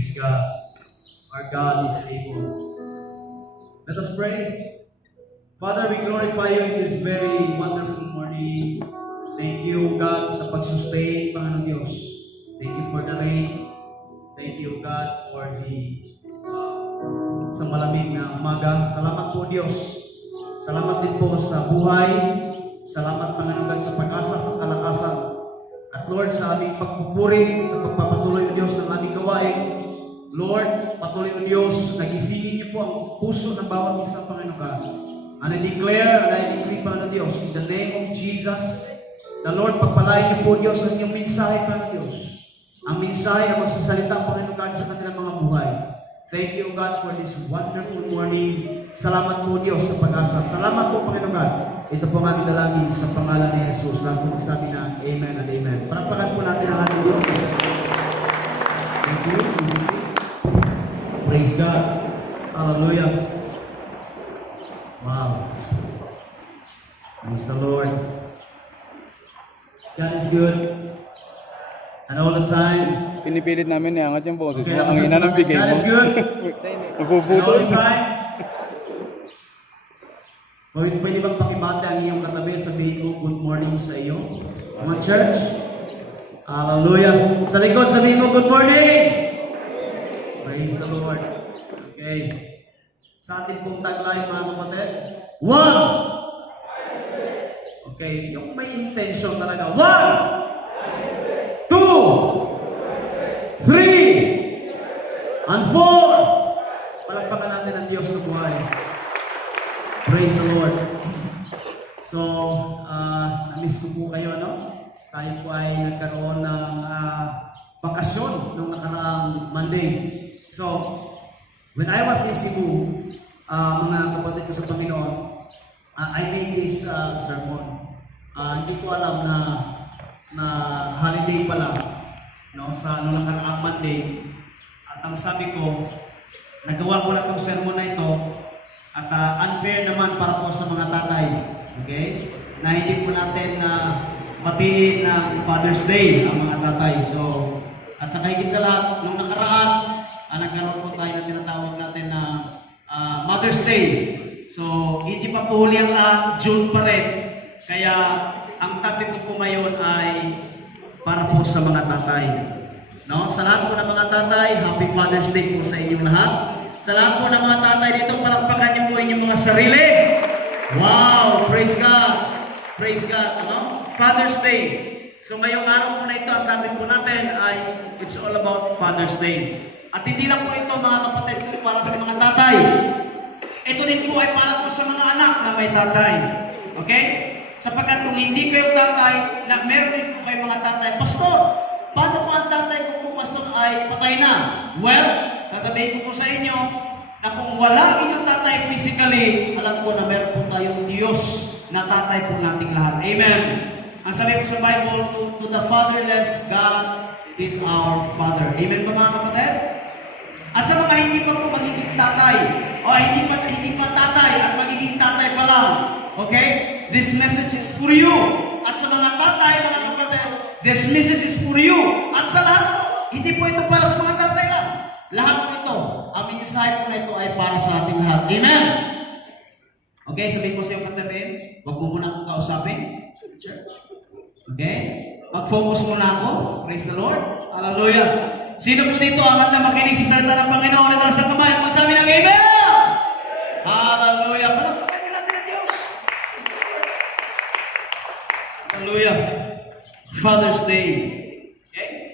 Praise God. Our God is able. Let us pray. Father, we glorify you in this very wonderful morning. Thank you, God, sa pag-sustain, Panginoon Diyos. Thank you for the rain. Thank you, God, for the sa malamig na umaga. Salamat po, Diyos. Salamat din po sa buhay. Salamat, Panginoon God, sa pag-asa, sa kalakasan. At Lord, sa aming pagpupuri, sa pagpapatuloy, O Diyos, ng aming gawain. Lord, patuloy, O Diyos, nagisingin niyo po ang puso ng bawat isa, Panginoon God. And I declare and I decree, Panginoon Diyos, in the name of Jesus, the Lord, pagpalain niyo po, Diyos, ang inyong mensahe, Panginoon Diyos. Ang mensahe ang magsasalita, Panginoon God, sa kanilang mga buhay. Thank you, God, for this wonderful morning. Salamat po, Diyos, sa pag-asa. Salamat po, Panginoon God. Ito po ang aming dalangin sa pangalan ni Jesus. Lahat po nagsabi na Amen and Amen. Parapakan po natin ang ating Diyos. Thank you. Praise God. Hallelujah. Wow. Praise the Lord. God is good. And all the time. Pinipilit namin iangat yung boses Okay, mo. Ang ina ng bigay mo. God is good. And all the time. Pwede bang pakibate ang iyong katabi, sabihin mo, good morning sa iyo? Mga church? Hallelujah. Sa likod, sabihin mo, good morning! Praise the Lord. Okay. Sa ating pong tagline, mga kapatid. One! Okay, yung may intention talaga. One! Two! Three! And four! Palagpakan natin ang Diyos na buhay. Praise the Lord. So, na-miss ko po kayo, no? Tayo po ay nagkaroon ng bakasyon noong nakaraang Monday. So, when I was in Cebu, mga kapatid ko sa Panginoon, I made this sermon. Hindi ko alam na holiday pala, no? Sa noong nakaraang Monday. At ang sabi ko, nagawa ko na itong sermon na ito. At unfair naman para po sa mga tatay, okay? Na hindi po natin batiin ng Father's Day ang mga tatay. So, at saka higit sa lahat, nung nakaraan, nagkaroon po tayo ng tinatawag natin na Mother's Day. So, hindi pa po huli ang lahat, June pa rin. Kaya, ang topic ko po ngayon ay para po sa mga tatay. No? Sa lahat po ng mga tatay, Happy Father's Day po sa inyong lahat. Sa lahat po ng mga tatay dito, palakpakan niyo po inyong mga sarili. Wow! Praise God! Praise God! Ano? Father's Day. So ngayong araw po na ito, ang topic po natin ay it's all about Father's Day. At hindi lang po ito, mga kapatid ko, para sa mga tatay. Ito din po ay para po sa mga anak na may tatay. Okay? Sapagkat kung hindi kayo tatay, na meron din po kayo mga tatay. Pastor, paano po ang tatay ko po, Pastor, ay patay na? Well, sasabihin ko po sa inyo na kung wala inyong tatay physically, alam ko na meron po tayong Diyos na tatay po nating lahat. Amen. Ang sabi po sa Bible, to the fatherless, God is our Father. Amen ba, mga kapatid? At sa mga hindi pa po magiging tatay, o hindi pa tatay at magiging tatay pa lang, okay? This message is for you. At sa mga tatay, mga kapatid, this message is for you. At sa lahat po, hindi po ito para sa mga tatay lang. Lahat po ito, ang mensahe po na ito ay para sa ating lahat. Amen? Okay, sabihin ko sa iyo katabi, wag mo muna akong kausapin. Church. Okay? Mag-focus muna ako. Praise the Lord. Hallelujah. Sino po dito ang handa makinig sa salita ng Panginoon na nasa kamay? Ang sabi ng Amen! Hallelujah. Palakpakan ka natin ng Diyos. Hallelujah. Father's Day. Okay?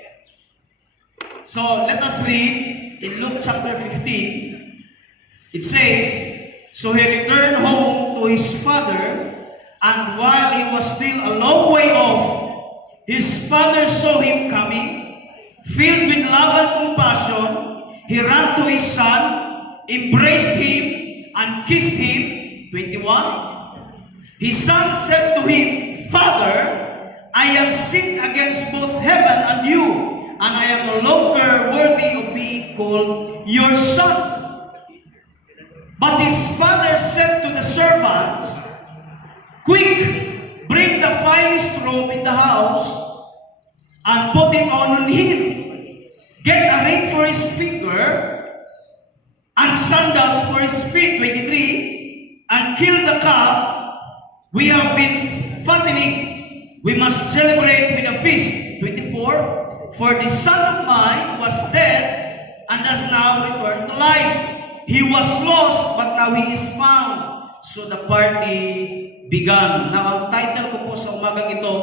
So, let us read in Luke chapter 15, it says, so he returned home to his father, and while he was still a long way off, his father saw him coming. Filled with love and compassion, he ran to his son, embraced him, and kissed him. 21. His son said to him, Father, I have sinned against both heaven and you, and I am no longer worthy of being called your son. But his father said to the servants, Quick, bring the finest robe in the house and put it on him. Get a ring for his finger, and sandals for his feet, 23, and killed the calf we have been fattening. We must celebrate with a feast, 24, for the son of mine was dead and has now returned to life. He was lost, but now he is found. So the party began. Now, ang title ko po sa umagang ito,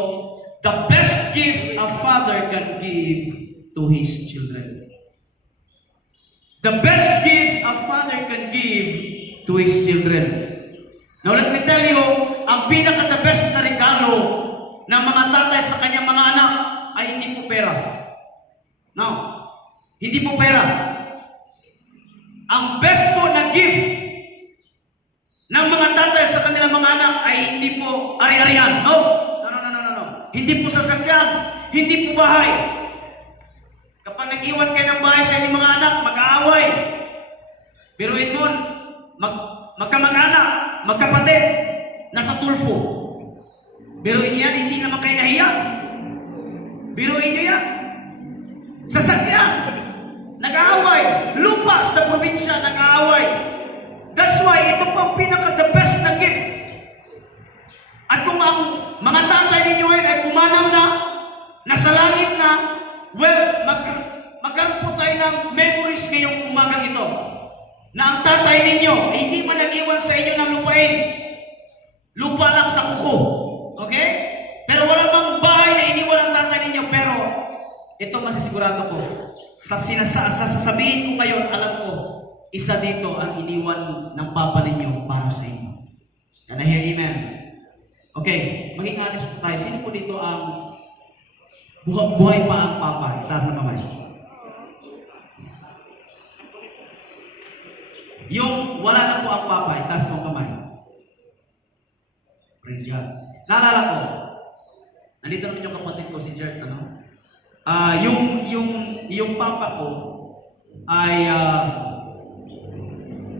The Best Gift a Father Can Give to His Children. The best gift a father can give to his children. Now let me tell you, ang pinaka-the best na regalo ng mga tatay sa kanyang mga anak ay hindi po pera. No, hindi po pera. Ang best po na gift ng mga tatay sa kanilang mga anak ay hindi po ari-arian. No. Hindi po sasakyan, hindi po bahay. Kapag nag-iwan kayo ng bahay sa inyong mga anak, mag-aaway. Biruin mo, magkamag-anak, magkapatid, nasa tulfo. Biruin yan, hindi naman kayo nahiya. Biruin nyo yan. Sasakyan, nag-aaway. Lupa sa probinsya, nag-aaway. That's why, ito po ang pinaka-the best na gift. At kung ang mga tatay ninyo ay pumanaw na, nasa langit na, well, magkaroon po tayo ng memories ngayong umagang ito na ang tatay ninyo ay hindi man nag-iwan sa inyo ng lupain. Lupa lang sa kuko. Okay? Pero wala bang bahay na iniwan ang tatay ninyo. Pero ito masisigurado ko. Sa sasabihin ko ngayon, alam ko, isa dito ang iniwan ng papa ninyo para sa inyo. Can I hear amen? Okay, maging honest po tayo. Sino po dito ang buhay pa ang papa? Itaas ang kamay. Yung wala na po ang papa, itaas mo ang kamay. Praise God. Naalala ko, nandito naman yung kapatid ko, si Jert, ano? Yung papa ko ay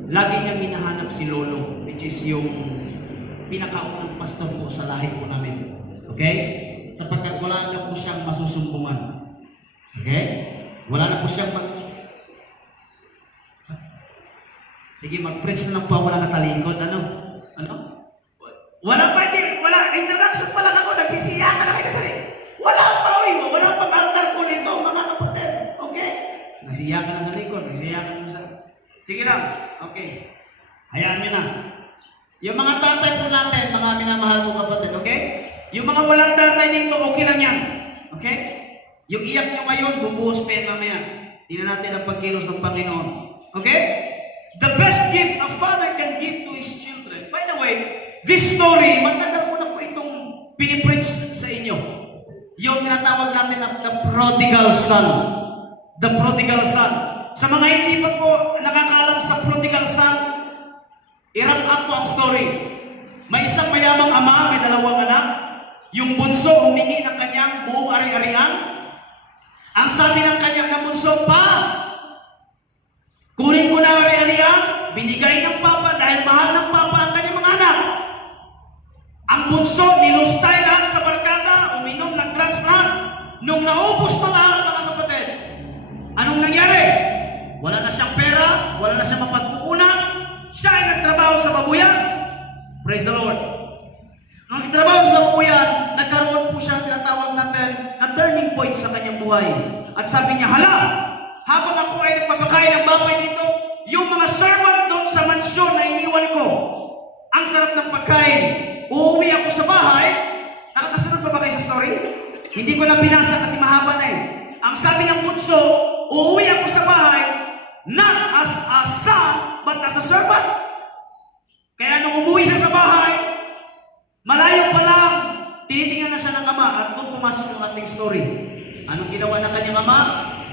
lagi niyang hinahanap si Lolo, which is yung pinakaunang pastor po sa lahi po namin. Okay? Sapagkat wala na po siyang masusumbungan. Okay? Wala na po siyang Sige, mag-preach na lang po ako nakatalikod. Ano? Wala introduction pa lang ako, nagsisiyakan na kayo sa wala pa altar ko nito, mga kapatid. Okay? Nagsisiyakan na sa likod, nagsisiyakan na sa... Sige lang, okay. Hayaan nyo na. Yung mga tatay po natin, mga minamahal kong kapatid, okay? Yung mga walang tatay dito, okay lang yan. Okay? Yung iyak nyo ngayon, bubuhos pa yan mamaya. Tingnan natin ang pagkilos ng Panginoon. Okay? The best gift a father can give to his children. By the way, this story, matagal ko na po itong pinipreach sa inyo. Yung tinatawag natin na the prodigal son. The prodigal son. Sa mga hindi pa po nakakaalam sa prodigal son, i-wrap up po ang story. May isang mayamang ama, may dalawang anak. Yung bunso humingi ng kanyang buong ari-arian. Ang sabi ng kanyang na bunso, Pa, kunin ko na ari-arian, binigay ng papa dahil mahal ng papa ang kanyang mga anak. Ang bunso, nilustay lahat sa barkada, uminom ng drugs lahat. Nung naubos na lahat, mga kapatid, anong nangyari? Wala na siyang pera, wala na siyang mapagkukunan, siya ay nagtrabaho sa babuyan. Praise the Lord. Nung nagtrabaho sa babuyan, nagkaroon po siya tinatawag natin na turning point sa kanyang buhay. At sabi niya, hala, habang ako ay nagpapakain ng baboy dito, yung mga servant doon sa mansyon na iniwan ko, ang sarap ng pagkain. Uuwi ako sa bahay. Nakakasunod pa ba kayo sa story? Hindi ko na binasa kasi mahaba na eh. Ang sabi ng bunso, uuwi ako sa bahay, not as a son, but as a servant. Kaya nung umuwi siya sa bahay, malayo pa lang, tinitingnan na siya ng ama at doon pumasok ang ating story. Anong ginawa ng kanyang ama?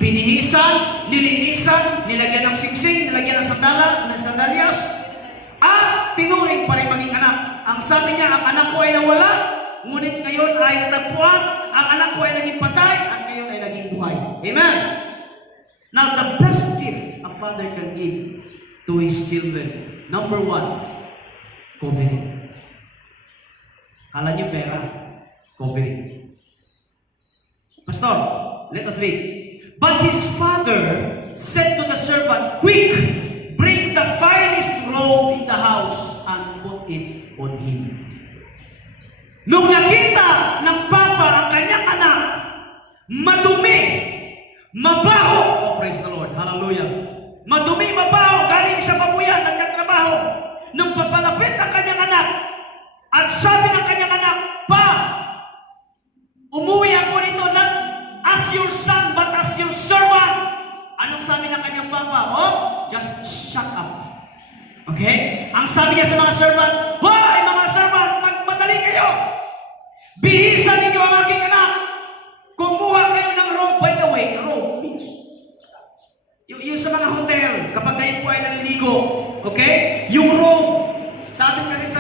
Binihisan, nilinisan, nilagyan ng singsing, nilagyan ng sandalyas, at tinuring pa rin maging anak. Ang sabi niya, ang anak ko ay nawala, ngunit ngayon ay natagpuan, ang anak ko ay naging patay, at ngayon ay naging buhay. Amen? Now, the best gift a father can give to his children, number one, covering. Kala niyo pera, covering. Pastor, let us read. But his father said to the servant, "Quick, bring the finest robe in the house and put it on him." Nung nakita ng papa ang kanyang anak, madumi, mabaho, oh praise the Lord, hallelujah, madumi, mabaho, galing sa babuyan, nagtatrabaho, nung papalapit ang kanyang anak, at sabi ng kanyang anak, "Pa, umuwi ako nito not as your son, but as your servant." Anong sabi ng kanyang papa? Oh, just shut up. Okay? Ang sabi niya sa mga servant, "Hoy, mga servant, magmadali kayo! Bihisan ninyo ang aking anak! Kumuha kayo ng robe." By the way, robe means yung sa mga hotel, kapag kayo po ay naliligo, okay? Yung robe, sa atin kasi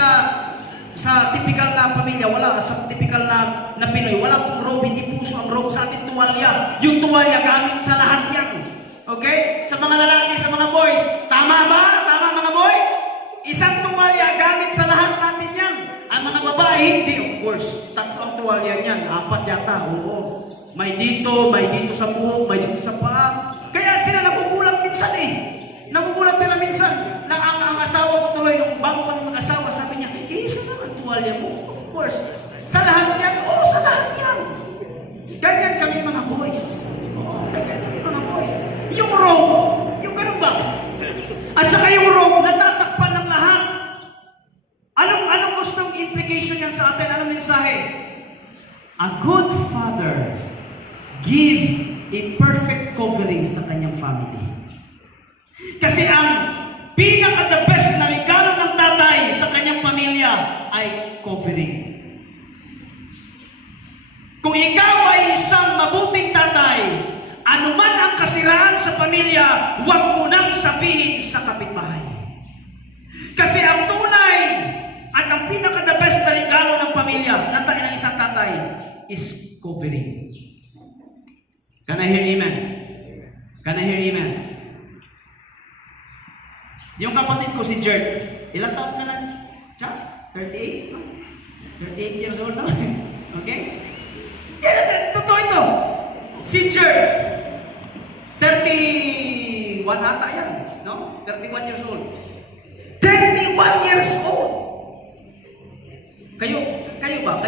sa typical na pamilya, wala, sa typical na Pinoy, wala pong robe, hindi puso ang robe, sa atin tuwalya. Yung tuwalya gamit sa lahat yan. Okay? Sa mga lalaki, sa mga boys, tama ba? Tama mga boys? Isang tuwalya gamit sa lahat natin yan. Ang mga babae, hindi, of course. Tatlong tuwalya niyan, 4 yata, oo. May dito sa buhok, may dito sa paa. Kaya sila nagugulat minsan eh. Nagugulat sila minsan. Na ang asawa ko tuloy, nung bago kami mag-asawa, sabi niya, isa lang ang tuwalya mo. Of course. Sa lahat yan? Oo, sa lahat yan. Ganyan kami mga boys. Oo, ganyan kami mga boys. Yung robe, yung ganun ba? At saka yung robe, natatakpan ng lahat. Anong gustong implication yan sa atin? Anong mensahe? A good father give a perfect covering sa kanyang family. Kasi ang pinaka-the best na regalo ng tatay sa kanyang pamilya ay covering. Kung ikaw ay isang mabuting tatay, anuman ang kasiraan sa pamilya, huwag mo nang sabihin sa kapitbahay. Kasi ang tunay at ang pinaka-the best na regalo ng pamilya, ng isang tatay, is covering. Can I hear amen? Can I hear amen? Yung kapatid ko si Jert, ilang taon ka na? 38? 38 years old na. Okay? Totoo ito. Si Jert, 31 ata yan. No? 31 years old. 31 years old! Kayo ba?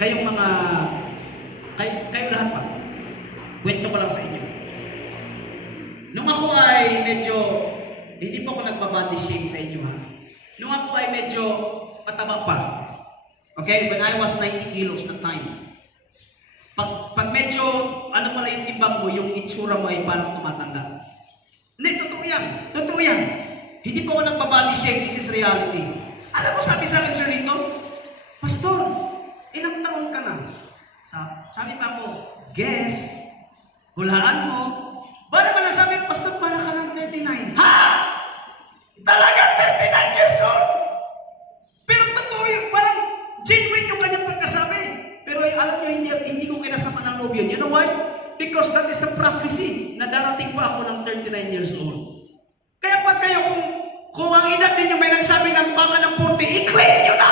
Kayo lahat ba? Kwento ko lang sa inyo. Nung ako ay medyo, hindi pa ako nagbabody shame sa inyo ha. Nung ako ay medyo mataba pa. Okay? When I was 90 kilos that time. Pag medyo, ano pala yung timbang mo, yung itsura mo ay parang tumatanda. Hindi, totoo yan. Totoo yan. Hindi pa ako nagbabody shame. This is reality. Alam mo, sabi sa akin, Sir Lito, "Pastor, ilang taon ka na?" Sabi pa ako, "Guess, hulaan mo." Ba naman nasabi, "Pastor, para ka ng 39. Ha? Talaga 39 years old? Pero totoo yun, parang genuine yung kanyang pagkasabi. Pero alam nyo, hindi ko kinasama ng loob yun. You know why? Because that is a prophecy na darating pa ako ng 39 years old. Kaya pag kayo, kung ang edad ninyo may nagsabi na mukha ka ng 40, i-claim nyo na!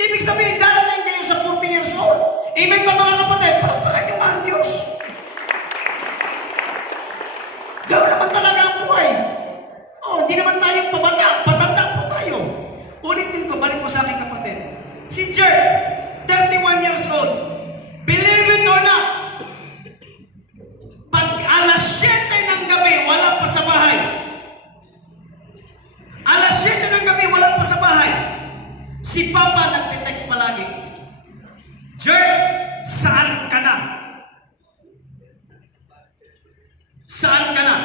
Ibig sabihin, darating kayo sa 40 years old. Amen pa mga kapatid? Palakpakan nyo nga ang Diyos. Gano'n naman talaga ang buhay. Hindi naman tayo pabata. Patanda po tayo. Ulitin ko, balik ko sa aking kapatid. Si Jer, 31 years old. Believe it or not, pag alas 7 ng gabi, wala pa sa bahay. Alas 7 ng gabi, wala pa sa bahay. Si Papa nagte-text palagi, "Jer, saan ka na? Saan ka na?"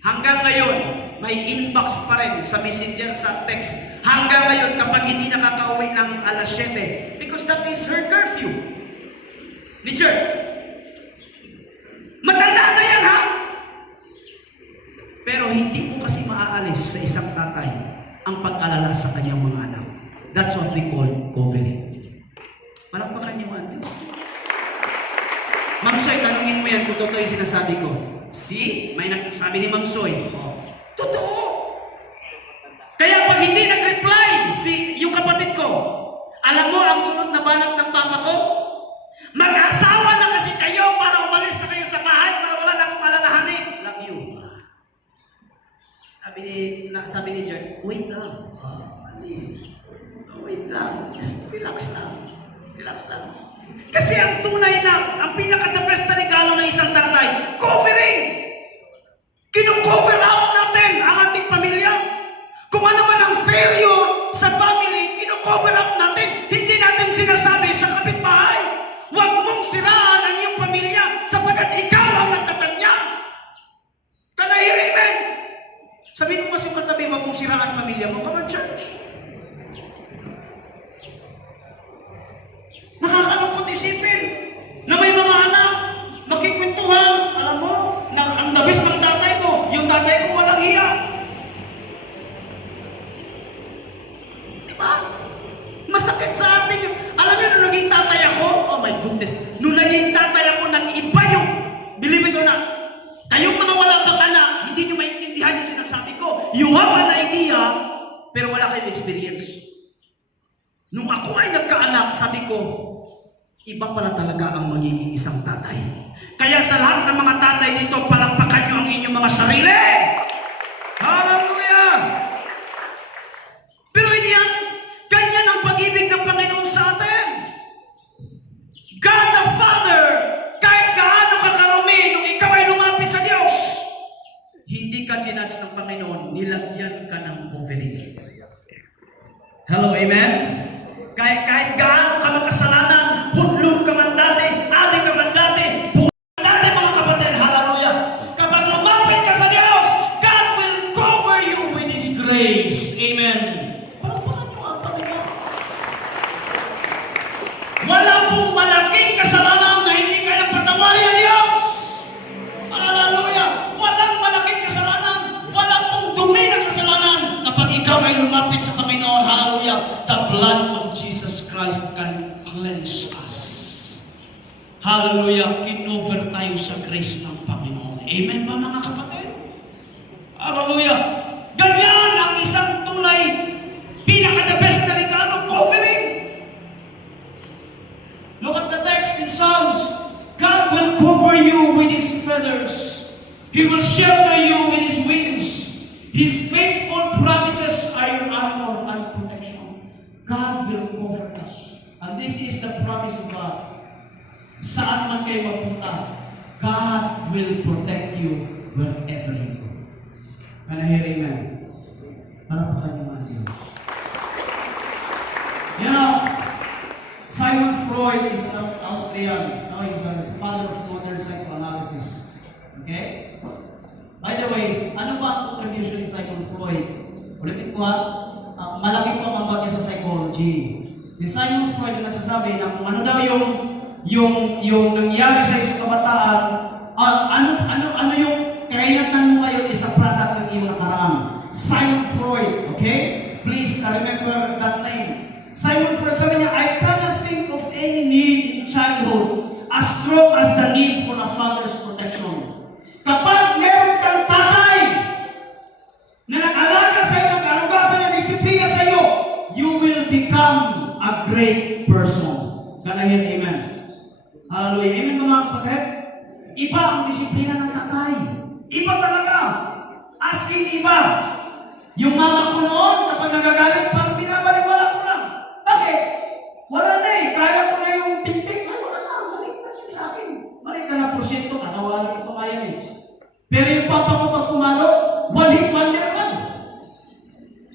Hanggang ngayon, may inbox pa rin sa messenger, sa text. Hanggang ngayon, kapag hindi nakakauwi ng alas 7, because that is her curfew. Ni Jer, matanda na yan ha? Pero hindi po kasi maaalis sa isang tatay ang pag-alala sa kanyang mga anak. That's what we call covering. Palakpakan niyo ang Diyos. Ma'am Soy, tanungin mo yan kung totoo yung sinasabi ko. See? May nagsabi ni Ma'am Soy. Totoo! Kaya pag hindi nag-reply yung kapatid ko, alam mo ang sunod na banat ng papa ko? Mag-asawa na kasi kayo para umalis na kayo sa bahay. sabi ni Jack, wait lang. Please. Wait lang. Just relax lang. Relax lang. Kasi ang tunay na, ang pinaka-the best na regalo ng isang tatay, covering! Kino-cover up natin ang ating pamilya. Kung ano man ang failure sa family, kino-cover up natin. Hindi natin sinasabi sa kapitbahay, huwag mong siraan ang iyong pamilya sapagkat ikaw ang nagtatanya. Can I hear amen? Sabihin mo kasi yung katabi, huwag mong siraan ang pamilya mo. Come on, church. Nakakalungkot isipin na may mga anak makikwentuhan, alam mo, na ang dabis ng tatay mo, yung tatay ko walang hiya. Diba? Masakit sa atin yung, alam niyo, nung naging tatay ako, oh my goodness, nung naging tatay ako, nag-iba yung, believe it or not, kayong mga wala pang anak, hindi nyo maintindihan yung sinasabi ko. You have an idea, pero wala kayong experience. Nung ako ay nagkaanak, sabi ko, iba pala talaga ang magiging isang tatay. Kaya sa lahat ng mga tatay dito, palakpakan nyo ang inyong mga sarili. Hallelujah! Pero hindi yan, ganyan ang pag-ibig ng Panginoon sa atin. God the Father, kahit gaano ka karumi nung ikaw ay lumapit sa Diyos, hindi ka ginudge ng Panginoon, nilagyan ka ng covering. Hello, amen? Kahit gaano ka makasalanan, hudlong ka man dati, adik ka man dati, buhay dati mga kapatid, hallelujah. Kapag lumapit ka sa Diyos, God will cover you with His grace. Amen. Palakpakan nyo ang Panginoon. Wala pong malaking kasalanan na hindi kayang patawarin ng Diyos. Hallelujah. Walang malaking kasalanan, walang pong dumi na kasalanan. Kapag ikaw ay lumapit sa Panginoon, hallelujah, the blood of Jesus Christ can cleanse us. Hallelujah, kinover tayo sa grace ng Panginoon. Amen ba mga kapatid? Hallelujah. Ganyan ang isang tunay, pinaka-the best na regalo, covering. Look at the text in Psalms. God will cover you with His feathers. He will shelter you with His wings. His faithful promises are your armor and protection. God will cover us. And this is the promise of God. Saan man kayo magpunta, God will protect you wherever you go. Can I hear amen? Parapakan niyo mga Diyos. You know, Simon Freud is an Austrian. No, he's the father of modern psychoanalysis. Okay? By the way, ano ba ang contribution ni Simon Freud? Ulitin ko ha, malaki po ang ambag niya sa psychology. Si Simon Freud ang nagsasabi na kung ano daw yung nangyari sa kabataan, ano yung kainatan mo ngayon is a product ng iyong nakaraan. Simon Freud, okay? Please remember that name. Simon Freud, sabi niya, I cannot think of any need in childhood as strong as the need for a father's protection. Kapag meron kang tatay na nag-alaga sa iyo, nag-aruga sa iyo, disiplina sa iyo, you will become a great person. Can I hear amen? Hallelujah. Amen ba mga kapatid? Iba ang disiplina ng tatay. Iba talaga. As in iba. Yung mama ko noon, kapag nagagalit, parang binabaliwala ko lang. Bakit? Wala na eh. Kaya ko na yung ting-ting. Ay, wala na. Malik na din sa akin. Malik na na porsyento. Katawanan ko pa kaya eh. Pero yung papa ko pag pumalo, one hit wonder lang.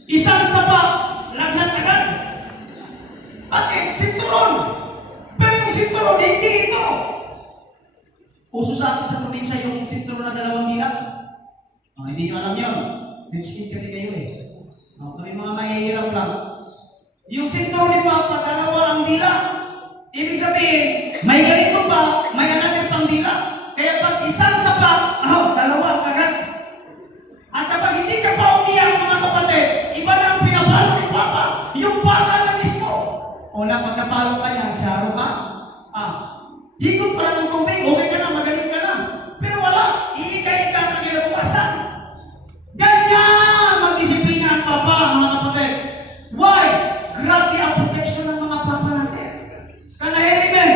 Isang sapa, lagnat agad. Bakit? Sinturon. Pero yung sinturon, hindi ito. Uso sa atin sa probinsya yung sinturon na 2 dila. Hindi nyo alam yun. Rich kid kasi kayo eh. Kami mga mahihirap lang. Yung sinturon ni Papa, 2 ang dila. Ibig sabihin, may ganito pa, may another pang dila. Kaya pag isang sapa, 2 ang kagat. At kapag hindi ka pa umiyak mga kapatid, iba na ang pinapalo ni Papa. Yung baka na mismo. O na, pag napalo ka niyan, siyaro ka. Higop pala ng tubig, okay ka na, magaling ka na. Pero wala, iika-ika ka kinabukasan. Ganyan magdisiplina ang Papa, mga kapatid. Why? Grabe ang protection ng mga Papa natin. Can I hear amen?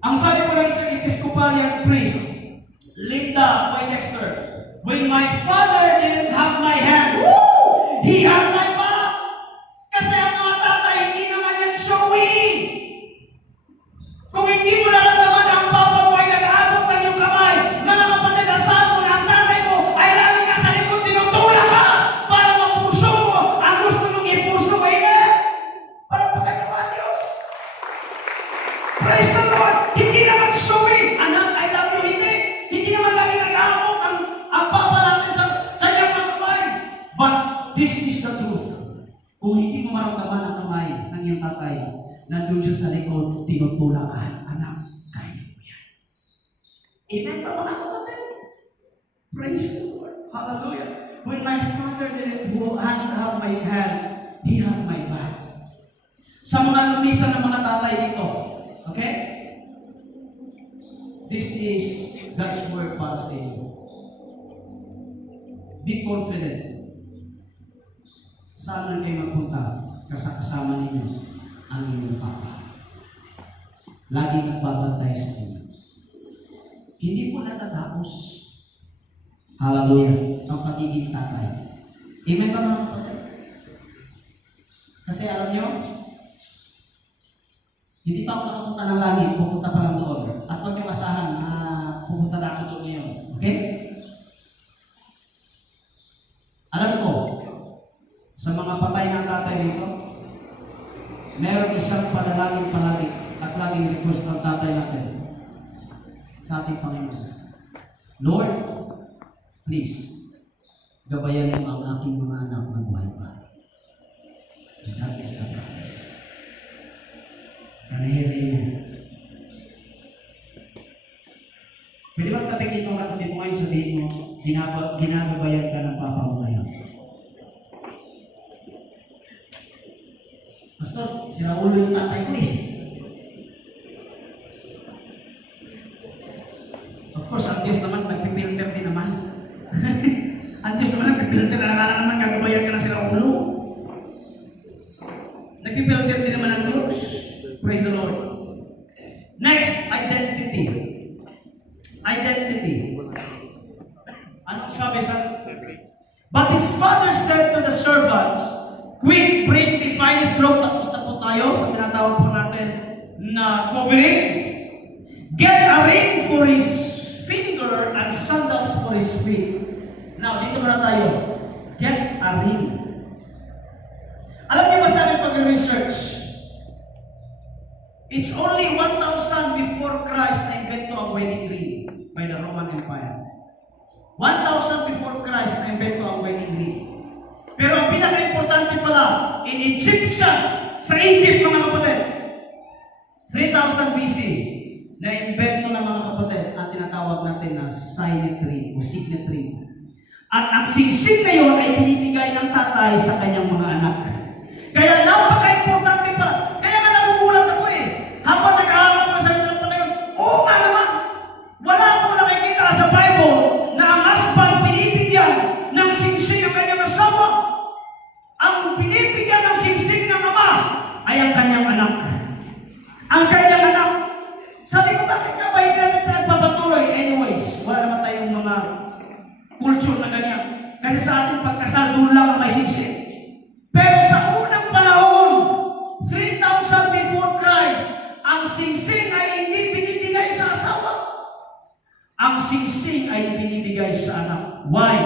Ang sabi ko ng isang Episcopalian priest, Linda Poindexter. When my father didn't have my hand, woo! He had my back. Kasi ang mga tatay, hindi naman yan showy. Kung hindi mo naramdaman ang papa mo ay nag-aabot ng iyong kamay, mga kapatid, asahan mo na ang tatay mo ay lagi ka sa likod, tinutulak ka para mapuso mo ang gusto mong ipuso. Amen? Para pagkagawa Diyos. Praise the Lord! Hindi naman showy. Anak, I love you. Hindi naman lagi nag-aabot ang papa natin sa kanyang mga kamay. But this is the truth. Kung hindi mo maramdaman ang kamay ng iyong tatay, nandun siya sa likod, tinutulak ka. Anak, kaya mo yan. Amen ba mga kapatid? Praise the Lord. Hallelujah. When my father didn't have my hand, he had my back. Sa mga lumisan ng mga tatay dito, okay? This is God's word para sa inyo. Be confident. Saan man kayo magpunta, kasama ninyo ang inyong papa. Lagi nagbabantay sa inyo. Hindi po natatapos. Hallelujah. Ang pagiging tatay. Amen ba mga kapatid? Kasi alam niyo, hindi pa ako nakapunta ng langit, pupunta pa lang doon. At huwag niyo asahan na pupunta na ako doon ngayon. Okay? Alam ko, sa mga patay ng tatay dito, meron isang panalangin palagi at laging request ng tatay natin sa ating Panginoon. Lord, please, gabayan mo ang aking mga anak ng buhay pa. And that is the promise. Amen. Pwede bang tapikin mo katabi mo ngayon, sabihin mo, ginagabayan ka ng papa mo ngayon. Pastor, sira ulo yung tatay ko eh. Of course, ang Diyos naman nagpipilter din naman. Ang Diyos naman nagpipilter na naman gagabayan ka na sila ulo. Nagpipilter din naman ang Diyos. Praise the Lord. Next, identity. Identity. Ano sabi sa? But his father said to the servants, quick, bring the finest robe. Tapos na po tayo sa tinatawag po natin na covering. Get a ring for his finger and sandals for his feet. Now, dito muna tayo. Get a ring. Alam niyo ba sa akin pag-research? It's only 1,000 before Christ na invento ang wedding ring by the Roman Empire. 1,000 before Christ na invento ang wedding ring. Pero ang pinaka-importante pala, in Egyptian, sa Egypt mga kapatid, 3,000 BC, na invento ng mga kapatid ang tinatawag natin na signet ring o signet ring. At ang singsing na yun ay binibigay ng tatay sa kanyang mga anak. Kaya napaka-importante pala. Kaya nga nagugulat ako eh. Habang nag-aaral ko sa inyo ng Panginoon, oo nga naman, wala akong nakikita sa Bible na ang husband binibigyan ng singsing ang kanyang asawa. Ang binibigyan ng singsing ng ama ay ang kanyang anak. Ang kanyang anak. Sabi ko, bakit nga ba hindi natin pinagpapatuloy? Anyways, wala naman tayong mga culture na ganyan. Kasi sa ating pagkasal, doon lang ang may singsing. Pero sa unang panahon, 3,000 before Christ, ang singsing ay hindi binibigay sa asawa. Ang singsing ay binibigay sa anak. Why?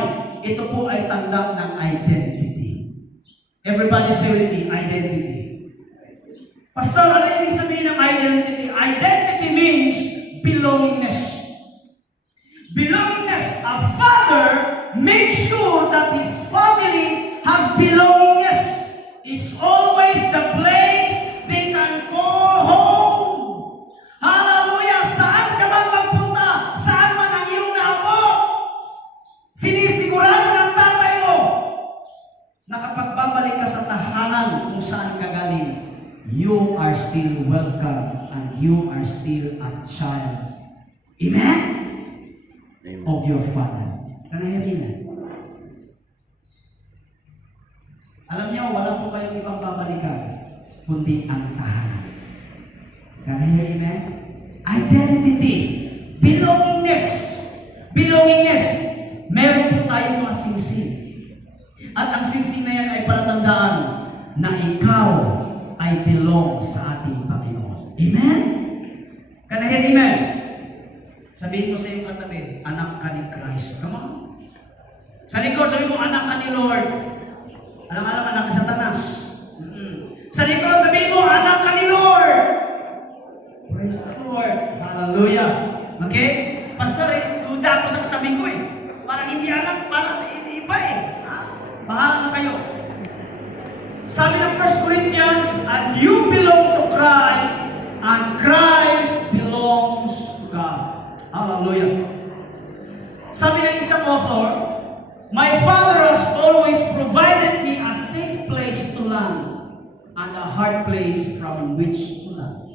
Ito po ay tanda ng identity. Everybody say with me, identity. Pastor, ano ibig sabihin ng identity? Identity means belongingness. Belongingness. A father makes sure that his family has belongingness. It's always the place they can call home. Hallelujah! Saan ka man magpunta? Saan man ang iyong naabot? Sinisigurado ng tatay mo na kapag babalik ka sa tahanan kung saan ka galing, you are still welcome and you are still a child. Amen? Amen. Of your father. Can I hear that? Alam niyo, wala po kayong ibang babalikan, kundi ang tahanan. Can I hear amen? Identity, belongingness. Belongingness. Meron po tayong mga singsing. At ang singsing na yan ay palatandaan na ikaw ay belong sa ating Panginoon. Amen? Kanahin, amen? Sabihin mo sa iyong katabi, anak ka ni Christ. Come on. Sa likod, sabihin mo, anak ka ni Lord. Alam, anak ka Satanas. Sa likod, sabihin mo, anak ka ni Lord. Praise the Lord. Hallelujah. Okay? Pastor, duda ako sa katabi ko eh. Parang hindi anak, parang iba eh. Bahala na kayo. Sabi ng 1 Corinthians, and you belong to Christ, and Christ belongs to God. Hallelujah. Sabi ng isang author, my Father has always provided me a safe place to land and a hard place from which to launch.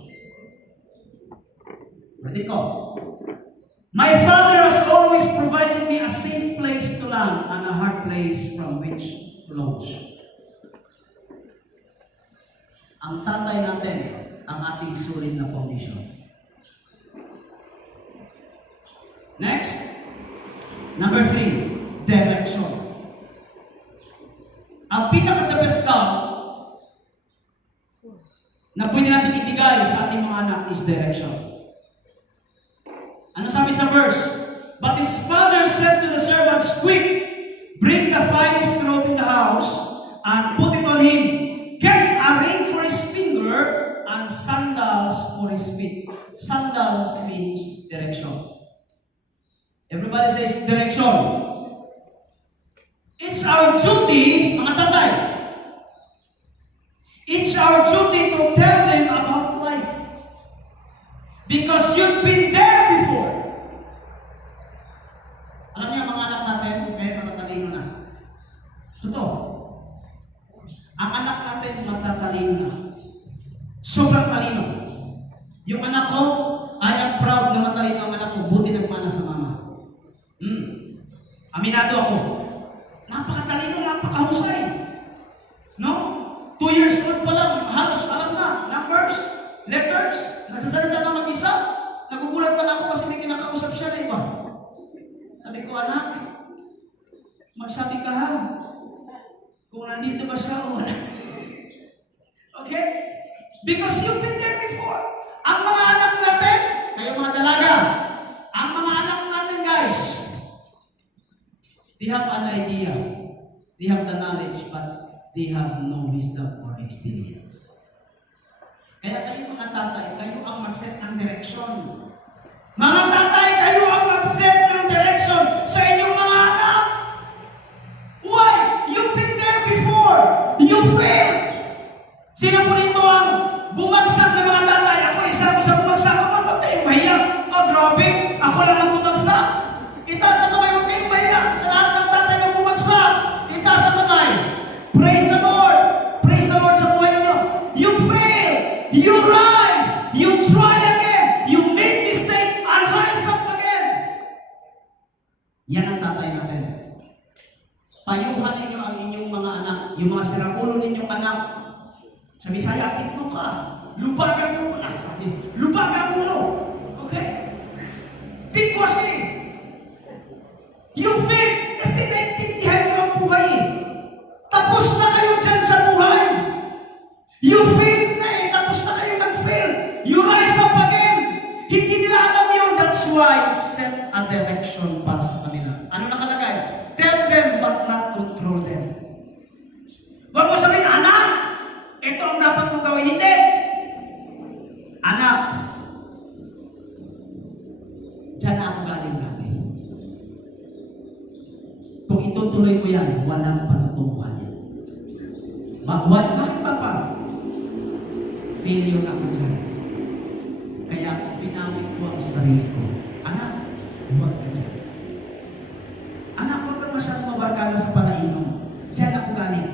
Ready ko? My Father has always provided me a safe place to land and a hard place from which to launch. Ang tatay natin, ang ating solid na foundation. Next, number 3, direction. Ang pinaka-the best na pwede natin ibigay sa ating mga anak is direction. Ano sabi sa verse? But his father said to the servants, quick, bring the finest robe in the house and put it on him. Get a ring for his finger and sandals for his feet. Sandals means direction. Everybody says direction. It's our duty, mga tatay. It's our duty to tell them about life. Because you've been there before. Alam niyo, mga anak natin, ngayon matatalino na. Totoo. Ang anak natin matatalino na. Sobrang talino. Yung anak ko, I am proud na matalino ang anak ko. Buti nagmana sa mama. Aminado ako. Napakatalino, napakahusay. No? 2 years old pa lang, halos alam na, numbers, letters, nagsasalita na mag-isa. Nagugulat lang ako kasi may kinakausap siya na iba. Sabi ko, anak, magsabi ka ha, kung nandito ba siya o wala. Okay? Because you've been there before. Ang mga anak natin, kayo mga dalaga, ang mga anak natin guys, they have an idea. They have the knowledge, but they have no wisdom or experience. Kaya kayo mga tatay, kayo ang mag-set ng direction. Mga tatay, kayo ang mag-set ng direction sa inyong mga anak. Why? You've been there before. You failed. Sino po dito ang bumagsak na mga tatay? Ako, isa ako sa bumagsak. Ako, huwag kayong mahiya. Oh, grabe. Ako lang ang bumagsak. Itaas na kamay, huwag kayong mahiya. Sa lahat ng tatay na bumagsak, itaas na kamay. Praise the Lord. Praise the Lord sa buhay ninyo. You fail. You rise. You try again. You make mistake and rise up again. Yan ang tatay natin. Payuhan ninyo ang inyong mga anak. Yung mga sirapulo ninyong anak. Sa Bisaya, tikno ka. Lubagan mo. Sabi, lubagan mo. Okay? Because you fail. Kasi naintindihan nyo ang buhay. Tapos na kayo dyan sa buhay. You fail na tapos na kayo nag-fail. You rise up again. Hindi nila alam yun. That's why set a direction para sa kanila. Ano nakalagay? Tell them but not control them. Huwag mo sabihin, anak, ito ang dapat mong gawin. Hindi. Anak, dyan ako galing natin. Kung itutuloy ko yan, walang patutunguhan yan. Bakit ba pa? Failure ako dyan. Kaya binawit ko ang sarili ko. Anak, huwag ka dyan. Anak, huwag ka masyadong mabarkada sa palainom. Dyan ako galing.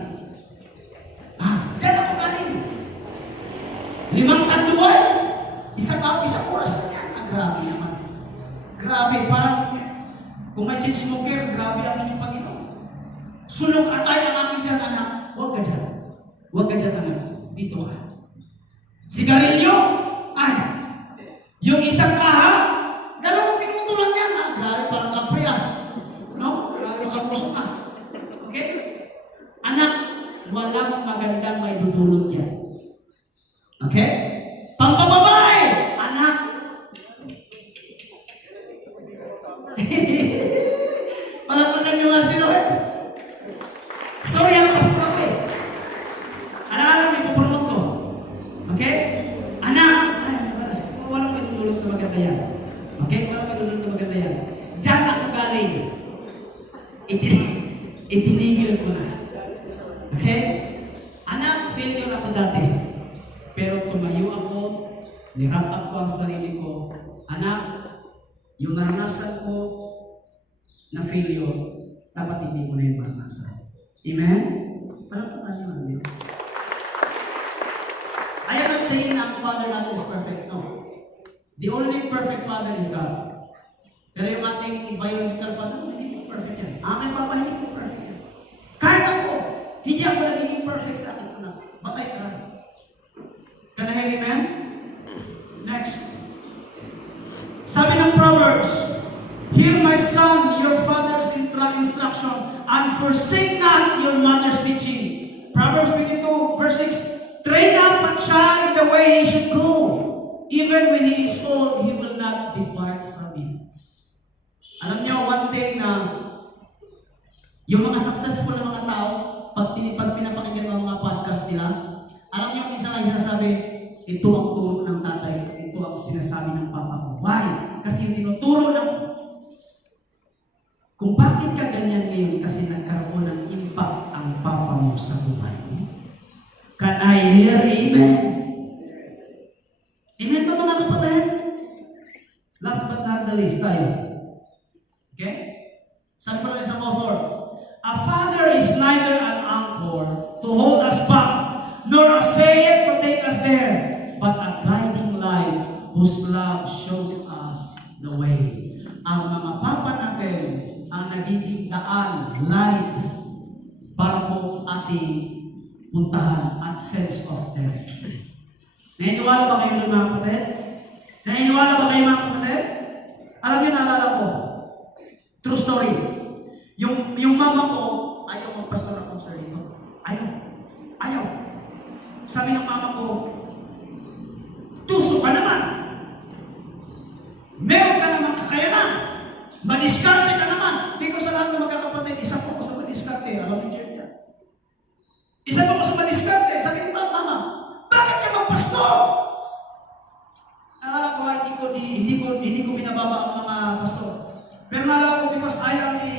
Dyan ako galing. 5 tanduay, isang oras na yan. Grabe naman. Grabe, parang kung may chain smoker, grabe ang inyong Panginoon. Sunog atay ang akin dyan, anak. Huwag ka dyan. Huwag ka dyan, anak. Dito ka. Sigarilyo, yung isang kaha, 2 minuto lang yan. Grabe, parang kapre. Palakpakan niyo nga si Lord. Sorry, ang pastor ako eh. Alam-alam, may pupunod ko. Okay? Anak, walang pinululot na maganda yan. Okay? Walang pinululot na maganda yan. Diyan ako galing. Itinigil ko na. Okay? Anak, failure ako dati. Pero tumayo ako, nirap up ko ang sarili ko. Anak, yung naranasan ko na failure, dapat hindi mo na yung maranasan. Amen? Parang po ano ang Diyos. I am not saying na ang Father natin is perfect. No. The only perfect Father is God. Pero yung ating biological Father, hindi po perfect yan. Ang aking Papa, hindi po perfect yan. Kahit ako, hindi ako nagiging perfect sa aking anak. But I try. Can I hear amen? Next. Sabi ng Proverbs, hear my son, your father's instruction, and forsake not your mother's teaching. Proverbs 22, verse 6, train up a child in the way he should go. Even when he is old, he will not depart from it. Alam niyo, one thing na yung mga successful na mga tao, pag pinapakinggan mo mga podcast nila, alam niyo, minsan ay sinasabi, ito ang turo ng tatay ko, ito ang sinasabi ng papa ko. Why? Kasi yung tinuturo ng kung bakit ka ganyan ngayon kasi nagkaroon ng impact ang papa mo sa buhay mo. Can I hear amen? Amen ba mga kapatid? Last but not the least tayo. Okay? Sabi ko lang sa author, a father is neither an anchor to hold us back, nor a sail to take us there, but a guiding light whose love shows us the way. Ang mga papa natin ang nagiging daan, light, para po ating puntahan at sense of direction. Nainiwala ba kayo ng mga kapatid? Nainiwala ba kayo mga kapatid? Alam niyo, naalala ko, true story, yung mama ko, ayaw magpastor ako sir dito. Ayaw. Sabi ng mama ko, tuso ka naman. Meron ka naman kakayanan. Madiskarte ka naman. Di ko sa lahat ng magkakapatid, isa po ko sa madiskarte. Alam niyo dyan yan. Isa po ko sa madiskarte. Sabi ko, mama, bakit ka magpastor? Naalala ko, hindi ko binababa ang mga pastor. Pero naalala ko, because I am a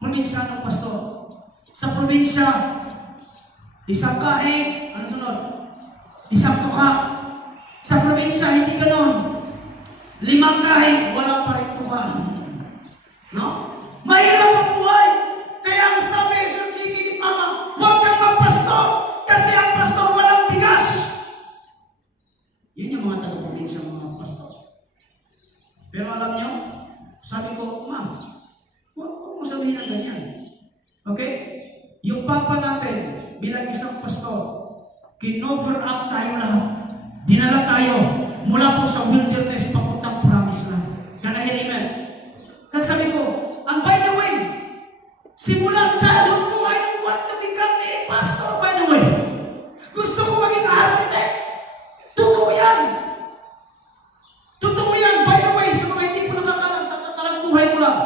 probinsyanong pastor. Sa probinsya, isang kahig, ano sunod? Isang tuka. Sa probinsya, hindi ganon. 5 kahig, wala pa rin tuka. No? Mahirap ang buhay. Kaya ang sabi, Sir Jiggy ni Mama, huwag kang magpastor kasi ang pastor walang bigas. Yun yung mga taga-probinsya, mga pastor. Pero alam niyo, sabi ko, Ma'am, huwag mo sabihin na ganyan. Okay? Yung papa natin, bilang isang pastor, kinover up tayo lahat. Dinala tayo mula po sa wilderness papuntang promise land. Can I hear amen? Kaya sabi ko, and by the way, simula childhood ko, I don't want to become a pastor, by the way. Gusto ko maging architect. Totoo yan. Totoo yan. By the way, sa mga hindi po nakakalang, talang buhay ko lang.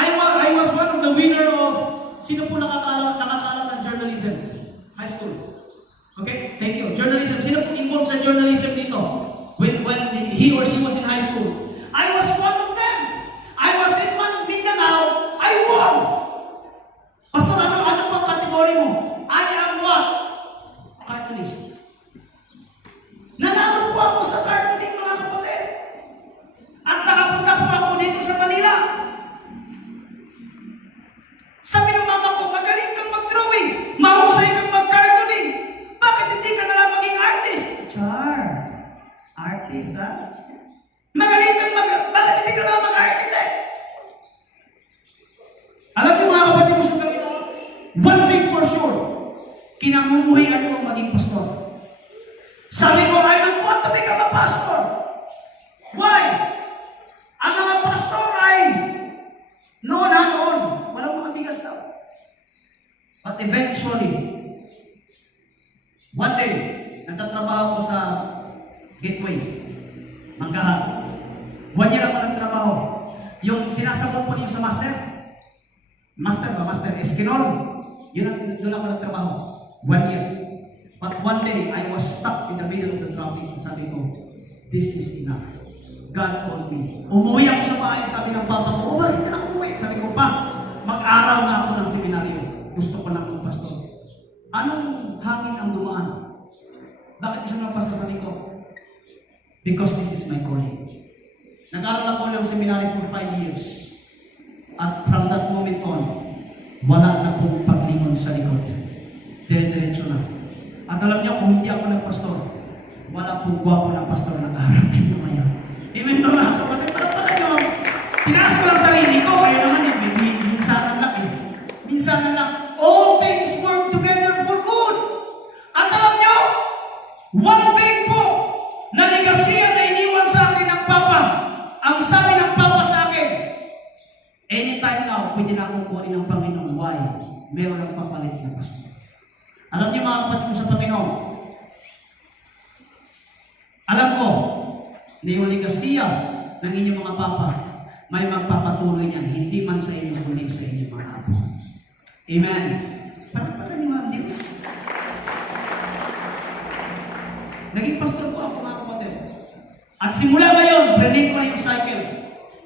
I was one of the winner of, sino po nakakalam ng journalism? High school. Okay? Thank you. Journalism. Sino po involved sa journalism dito? When he or she was in high school. I was one of them. I was in Mindanao. I won. Pastor, ano pang kategory mo? I am what? Cartoonist. Nanalo po ako sa cartooning, mga kapatid. At nakapunta po ako dito sa Manila. Sabi ng mama ko, magaling kang mag-drawing, mahusay kang mag-cartooning. Bakit hindi ka nalang maging artist? Char, artist ha? Magaling kang bakit hindi ka nalang mag-architect? Alam niyo mga kapatid ko sa Panginoon, one thing for sure, kinamumuhian ko ang maging pastor. Sabi ko, I don't want to become a pastor. Why? Ang mga pastor ay noon. Walang mga bigas daw. But eventually, one day, nagtatrabaho ko sa Gateway, Manggahan. 1 year ako nagtrabaho. Yung sinasabot po niyo sa master? Master ba? Master Eskinol? Doon ako nagtrabaho. 1 year. But one day, I was stuck in the middle of the traffic. Sabi ko, this is enough. God called me. Umuwi ako sa bahay, sabi ng papa ko, bakit ka na umuwi? Sabi ko, pa, mag-aral na ako ng seminaryo. Gusto ko lang ng pastor. Anong hangin ang dumaan? Bakit gusto ng pastor? Sabi ko, because this is my calling. Nag-aral ako ng seminaryo for 5 years. At from that moment on, wala na pong paglingon sa likod. Dire-diretso na. At alam niyo, kung hindi ako nagpastor, wala pong gwapo na pastor na nag-aral kayo ngayon. Amen ba mga kapatid? Parang pa kayo, tinaas ko lang sarili ko. Kaya naman minsanan lang eh. Minsanan lang. All things work together for good. At alam niyo, one thing po, na legasiya na iniwan sa akin ng Papa. Ang sabi ng Papa sa akin, anytime now, pwede na akong kuhain ng Panginoon. Why? Meron ang papalit na pastor. Alam niyo mga kapatid ko sa Panginoon, alam ko na yung legasiya ng inyong mga Papa, may magpapatuloy niyan, hindi man sa inyo, kundi sa inyong mga apo. Amen. Parang niyo mga Diyos. Naging pastor ko ako mga kapatid. At simula ngayon, brinake ko na yung cycle.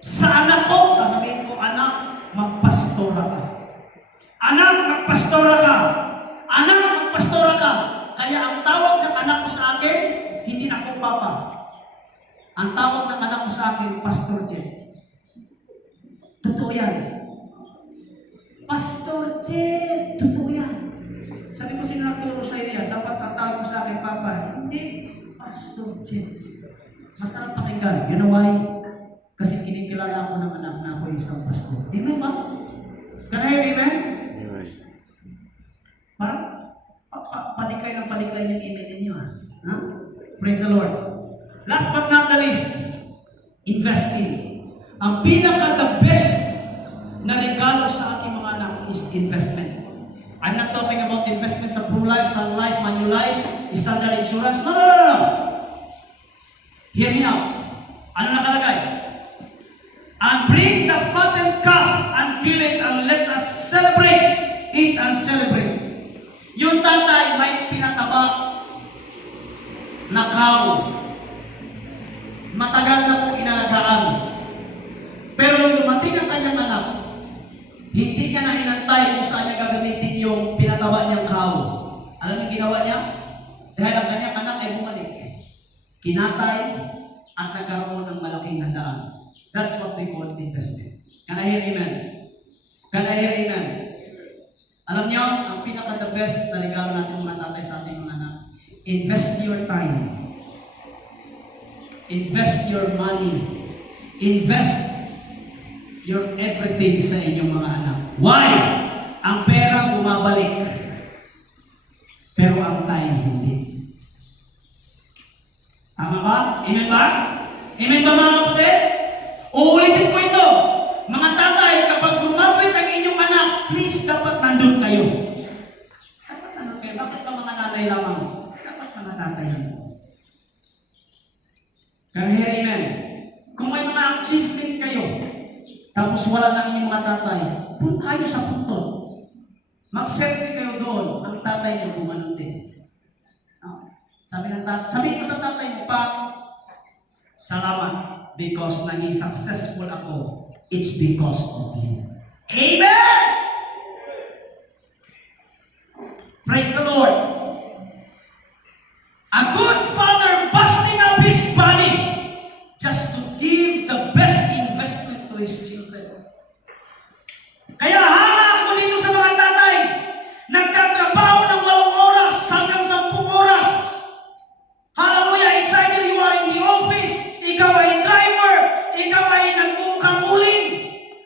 Sa anak ko, sasabihin ko, anak, magpastora ka. Anak, magpastora ka. Anak, magpastora ka. Kaya ang tawag ng anak ko sa akin, hindi na ako Papa. Ang tawag ng anak ko sa akin, Pastor Jen. Totoo yan. Pastor Jen, totoo yan. Sabi ko, sino nagturo sa iyo yan? Dapat ang tawag mo sa akin, Papa. Hindi, Pastor Jen. Masarap pakinggan. You know why? Kasi kinikilala ako ng anak na ako isang pastor. Amen ba? Can I hear amen? Parang padiklay ng padiklay ng amen ninyo. Ha? Praise the Lord. Last but not the least, investing. Ang pinaka-the best na regalo sa ating mga anak is investment. I'm not talking about investment sa Pro Life, Sun Life, Manulife, Standard Insurance. No. Hear me out. Ano nakalagay? And bring the fattened calf and kill it and let us celebrate. Eat and celebrate. Yung tatay may pinataba na cow. Matagal na pong inalagaan. Pero nung dumating ang kanyang anak, hindi niya na inantay kung saan niya gagamitin yung pinataba niyang cow. Alam niyo ginawa niya? Dahil ang kanyang anak ay bumalik. Kinatay at nagkaroon ng malaking handaan. That's what we call investment. Can I hear amen? Can I hear amen? Alam niyo, ang pinaka-the best na regalo natin mga tatay sa ating mga anak, invest your time. Invest your money. Invest your everything sa inyong mga anak. Why? Ang pera bumabalik. Pero ang time hindi. Tama ba? Amen ba? Amen ba mga kapatid? Uulitin ko ito. Mga tatay, kapag graduate ang inyong anak, please dapat nandun kayo. Dapat nandun kayo. Bakit ba mga nanay lamang? Dapat mga tatay lang. Can you hear amen? Kung may mga achievement kayo, tapos wala na inyong mga tatay, punta kayo sa punto. Mag-selfie kayo doon. Ang tatay niyo gumanon din. Sabi ko sa tatay mo pa, salamat because naging successful ako. It's because of you. Amen! Praise the Lord. A good father busting up his body just to give the best investment to his children. Kaya hanga ako dito sa mga tatay, nagtatrabaho ng 8 oras hanggang 10 oras. Hallelujah! It's either you are in the office, ikaw ay driver, ikaw ay nagmumukhang uling.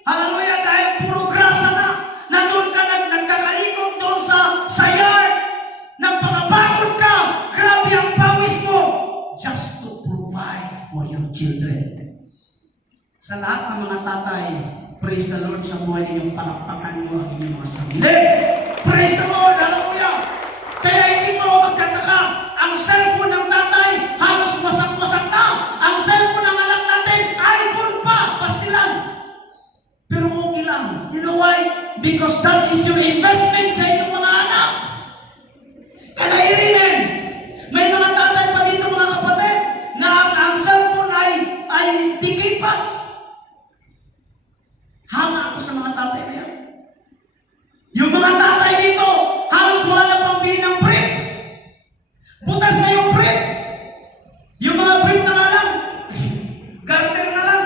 Hallelujah! Dahil puro grasa na, nandun ka nagkakalikot doon sa yard. Nagpakapagod ka, grabe ang pawis mo. Just to provide for your children. Sa lahat ng mga tatay, praise the Lord, sa buhay ninyong palakpakan niyo ang inyong mga sarili. Praise the Lord! Hallelujah! Kaya hindi mo ako magtataka, ang cellphone ng tatay halos wasak-wasak na. Ang cellphone ng anak natin, iPhone Because that is your investment sa inyong mga anak. Kanahirimin, may mga tatay pa dito mga kapatid na ang cellphone ay tikipan. Hanga ako sa mga tatay na yan. Yung mga tatay dito, halos wala na pambili ng brief. Butas na yung brief. Yung mga brief na nga lang, garter na lang.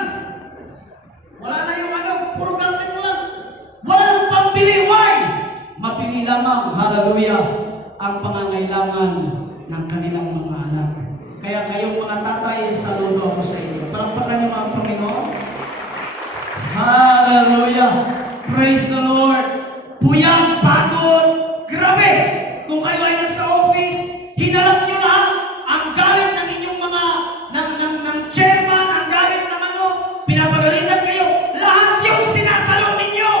Wala na yung puro garter na lang. Wala nang pambili. Why? Mabili lamang, hallelujah, ang pangangailangan ng kanilang mga anak. Kaya kayong mga tatay, saludo ako sa inyo. Palakpakan niyo mga Panginoon. Hallelujah! Praise the Lord! Puyang, pagod, grabe! Kung kayo ay nasa office, hinarap nyo lahat ang galit ng inyong mga, ng chairman, ang galit ng pinapagalitan kayo, lahat yung sinasalo ninyo!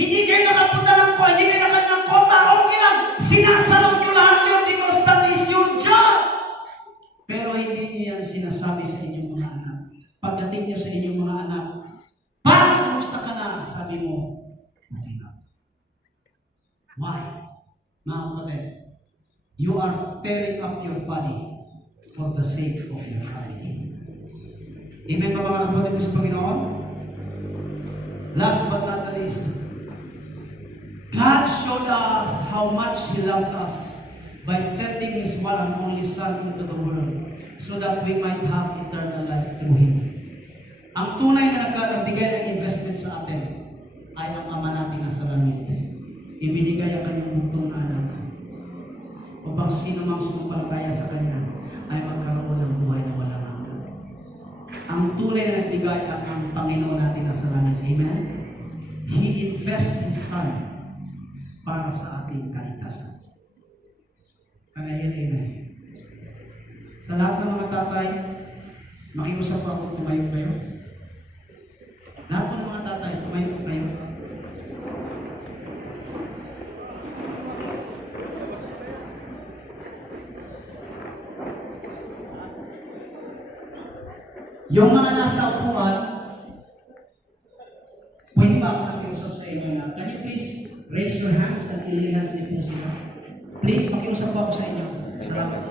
Hindi kayo nakapunta ng hindi kayo ng kota, okay lang. Sinasalo nyo lahat yun because that is your job. Pero hindi niyo yan sinasabi sa inyong mga anak. Pagdating niyo sa inyong mga anak, kumusta ka na? Sabi mo, okay na. Why? Mga kapatid, you are tearing up your body for the sake of your family. Amen ba mga kapatid mo sa Panginoon? Last but not the least, God showed us how much He loved us by sending His one and only Son into the world so that we might have eternal life through Him. Ang tunay na nagbigay ng investment sa atin ay ang Ama natin na sa langit. Ibinigay ang kanyang buntong na anak upang sino mang sumampalataya sa Kanya ay magkaroon ng buhay na walang hanggan. Ang tunay na nagbigay ang Panginoon natin na sa langit. Amen? He invested His Son para sa ating kaligtasan. Kanahin, amen. Sa lahat ng mga tatay, makiusap ako, tumayo kayo. Lahat ng mga tatay, tumayo kayo. Yung mga nasa upuan, pwede ba ako nakiusap sa inyo na, can you please raise your hands and ilay hands din po sila? Please, makiusap ako sa inyo. Salamat.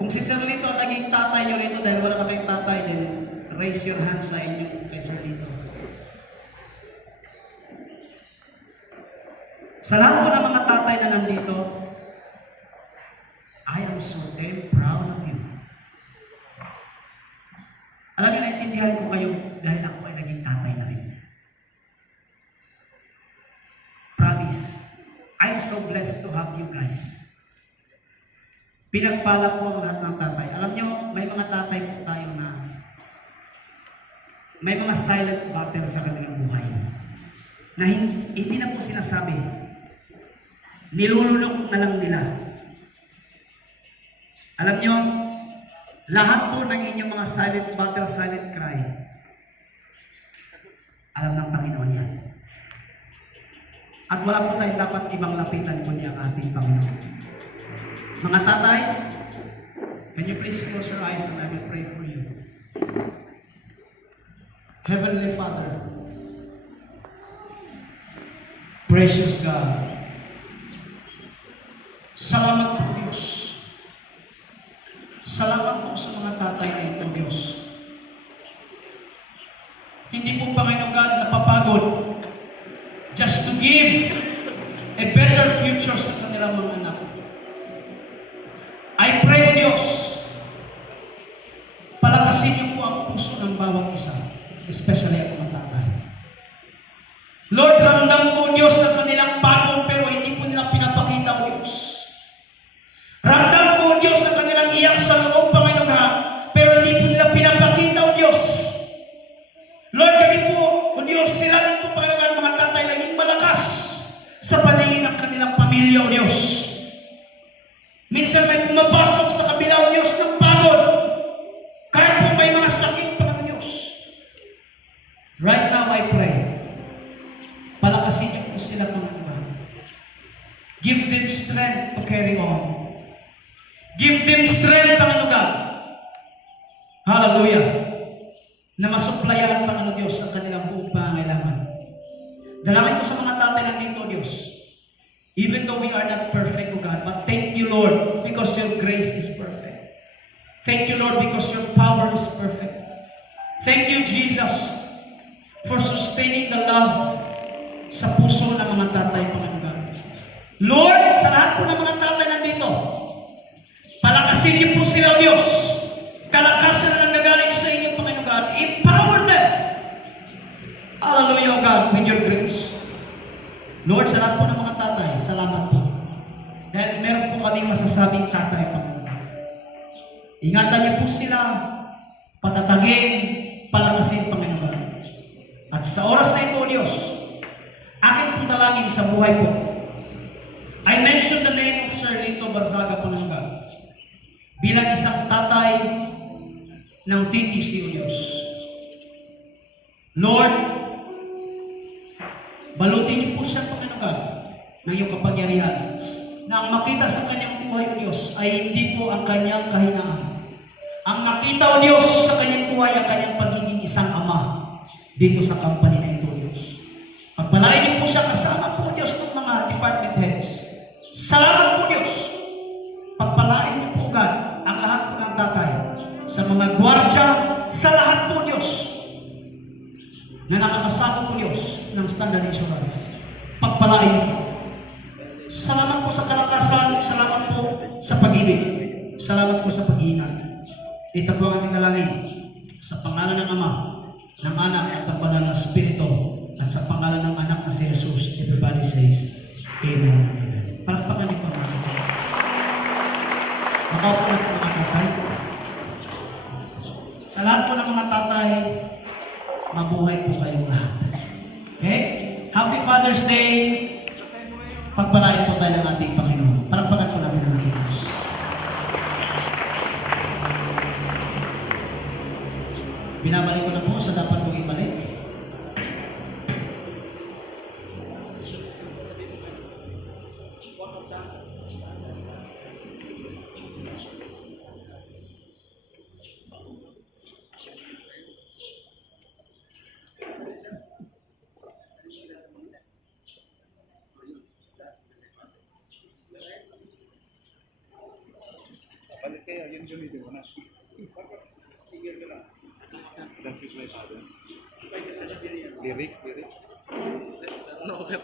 Kung si Sir Lito ang naging tatay nyo rito dahil wala na kayong tatay, then raise your hands sa inyo kay Sir Lito. Sa lahat po ng mga tatay na nandito, I am so damn proud of you. Alam niyo, naintindihan ko kayo dahil ako ay naging tatay na rin. Promise, I'm so blessed to have you guys. Pinagpala po ang lahat ng tatay. Alam niyo, may mga tatay po tayo na may mga silent battle sa kanilang buhay na hindi na po sinasabi. Nilulunok na lang nila. Alam niyo, lahat po ng inyong mga silent battle, silent cry, alam ng Panginoon yan. At wala po tayo dapat ibang lapitan kundi ang ating Panginoon. Mga tatay, can you please close your eyes and I will pray for you. Heavenly Father, precious God, salamat po Diyos. Salamat po sa mga tatay na ito, Diyos. Hindi po, Panginoon God, napapagod just to give a better future sa kanilang mga anak. I pray, O Diyos, palakasin niyo po ang puso ng bawat isa, especially ang mga tatay. Lord, ramdam ko, Diyos, ang kanilang pagod pero hindi po nila pinapakita, O Diyos. Ramdam ko, Diyos, ang kanilang iyak sa loob, Panginoon God, pero hindi po nila pinapakita, O Diyos. Lord, kami po, O Diyos, sila lang po, Panginoon God, mga tatay, naging malakas sa paningin ng kanilang pamilya, O Diyos. Minsan may pumapasok sa kabila, O Diyos, ng pagod. Kahit po may mga sakit, Panginoon Diyos. Right now, I pray, palakasin niyo po sila, Panginoon God. Give them strength to carry on. Give them strength, Panginoon God. Hallelujah. na masuplayan, Panginoon Diyos, ang kanilang buong pangangailangan. Dalangin ko sa mga tatay nandito, Diyos, even though we are not perfect, O God, but thank you, Lord, because your grace is perfect. Thank you, Lord, because your power is perfect. Thank you, Jesus, for sustaining the love sa puso ng mga tatay, Panginoon God. Lord, sa lahat po ng mga tatay nandito, palakasin niyo po sila, O Diyos. Kalakasan na nanggagaling sa inyo, Panginoon God. Empower them. Hallelujah, O God, with your grace. Lord, sa lahat po ng mga tatay, salamat po. Dahil meron po kaming masasabing tatay, Panginoon God. Ingatan niyo po sila, patatagin, palakasin, Panginoon God. At sa oras na ito, O Diyos, akin pong dalangin sa buhay po. I mention the name of Sir Lito Barzaga, Panginoon God, bilang isang tatay ng TTC, O Diyos. Lord, balutin niyo po siya, Panginoon God, ng iyong kapangyarihan, na ang makita sa kanyang buhay, O Diyos, ay hindi po ang kanyang kahinaan. Ang makita, O Diyos, sa kanyang buhay, ang kanyang pagiging isang ama dito sa company na ito, O Diyos. Pagpalain niyo po siya kasama po, O Diyos, ng mga department heads. Salamat po, Diyos. Pagpalain niyo po, God, ang lahat po ng tatay, sa mga gwardya, sa lahat po, Diyos, na nakakasama po, Diyos, ng Standard Insurance. Pagpalain niyo po. Salamat po sa kalakasan, salamat po sa pag-ibig, salamat po sa pag-iingat. Ito po ang aming dalangin sa pangalan ng Ama, ng Anak at ng Banal na Espiritu, at sa pangalan ng Anak na si Jesus. Everybody says, Amen and Amen. Palakpakan niyo po mga tatay. Makaupo na po mga tatay. Sa lahat po ng mga tatay, mabuhay po kayong lahat. Okay? Happy Father's Day! Pagpalain po tayo ng ating Panginoon. Palakpakan po natin ang ating Diyos. Binabalik ko na po sa dapat kong ibalik. Balik kayo, yun gamitin mo na. Sige ka na. That's with my father. Lyrics? No, sir.